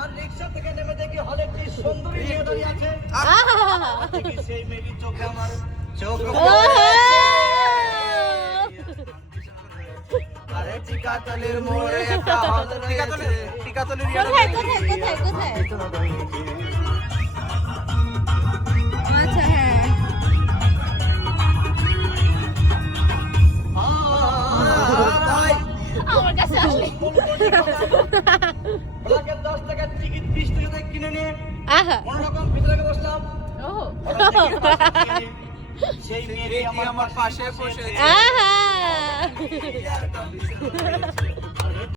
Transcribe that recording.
আর রিকশা থেকে নেমে দেখি হলে একটি সুন্দরী মেয়ে দাঁড়িয়ে আছে। দেখি সেই মেয়েটির চোখে আমার চোখ। আরে টিকাতলের মোড়ে একটা হল রয়েছে। টিকাতলের কোথায় কোথায় কোথায় কোথায়? আচ্ছা হ্যাঁ। আমার কাছে আসলে ওনাকে 10 টাকার টিকিট 20 টাকা কিনে নিয়ে আহা কোনরকম ভিতরে বসলাম। ও সেই মেয়েটি আমার পাশে বসে আহা